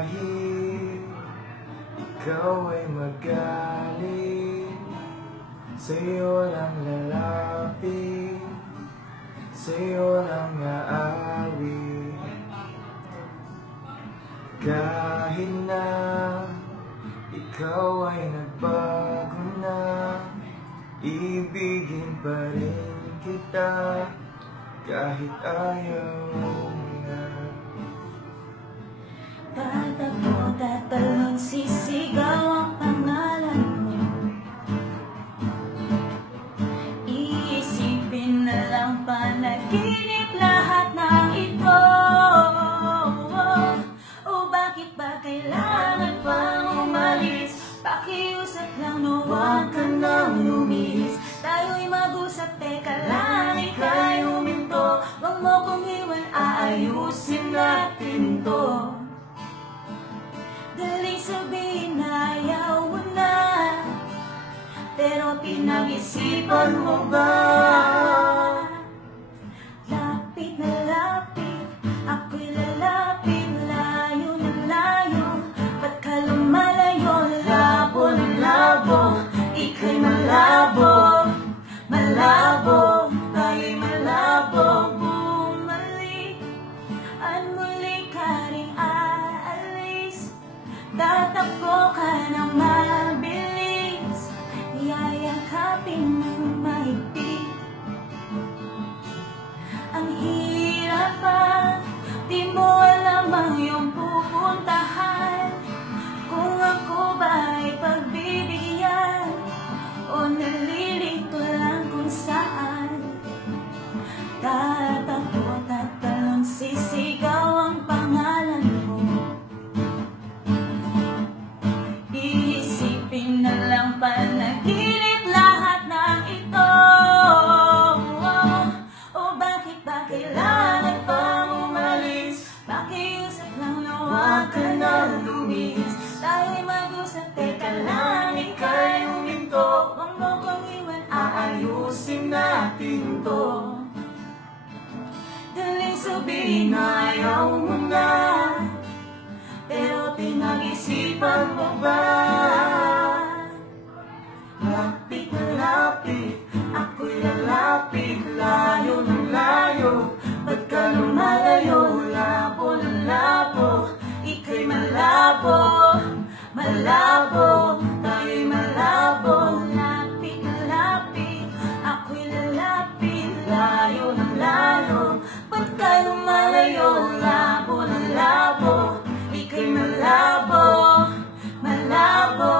Kahit ikaw ay magaling, sa'yo lang lalapit, sa'yo lang aawit. Kahit na ikaw ay nagbago na, ibigin pa rin kita kahit ayaw mo na. Tatakbo, tatalon, sisigaw ang pangalan mo. Iisipin na lang panaginip lahat ng ito. O bakit ba kailangan pang umalis? Pakiusap lang, no, huwag ka nang lumis. Tayo'y mag-usap, teka lang, ika'y huminto. Huwag mo kong iwan, aayusin natin to. Daling sabihin na ayaw mo na, pero pinag-isipan mo ba? Lapit na lapit, ako'y lalapit, layo na layo. Ba't ka lumalayo? Labo na labo, ika'y malabo, malabo, tayo'y malabo. Bumalik at muli ka rin aalis. Tatakbo ka ng mabilis, yayakapin ng mahigpit. Ang hirap pa, di mo alam ang iyong pupuntahan. Kung ako ba ay pagbibigyan o nalilito lang kung saan. Tatakbo, tatalon, sisigaw ang pangalan mo. Iisipin na lang panaginip lahat ng ito. O bakit ba kailangan pang umalis? Pakiusap lang, na huwag ka nang lumis. Tayo'y mag-usap, teka lang, ika'y huminto. Huwag mo kong iwan, aayusin natin to. Daling sabihin na ayaw mo na, pero pinag-isipan mo ba? Lapit na lapit, ako'y lalapit, layo na layo. Ba't ka lumalayo? Labo na labo, ika'y malabo, malabo, tayo'y malabo. Lapit na lapit, ako'y lalapit, layo na layo. Ba't ka lumalayo? Labo na labo, ika'y malabo, malabo.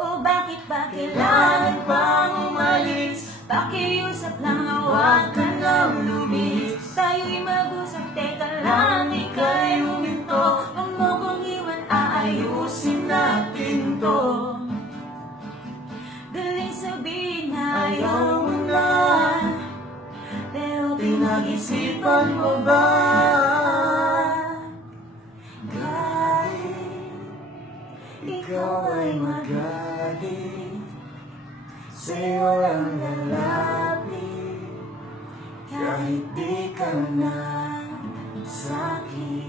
O bakit ba kailangan pang umalis? Pakiusap lang, na huwag ka nang lumis. Tayo'y mag-usap, teka lang, ika'y huminto. Huwag mo kong iwan, aayusin natin to. Daling sabihin na ayaw mo na, pero pinag-isipan mo ba? Ikaw ay magaling, sa'yo lang lalapit, kahit di ka na sa'kin.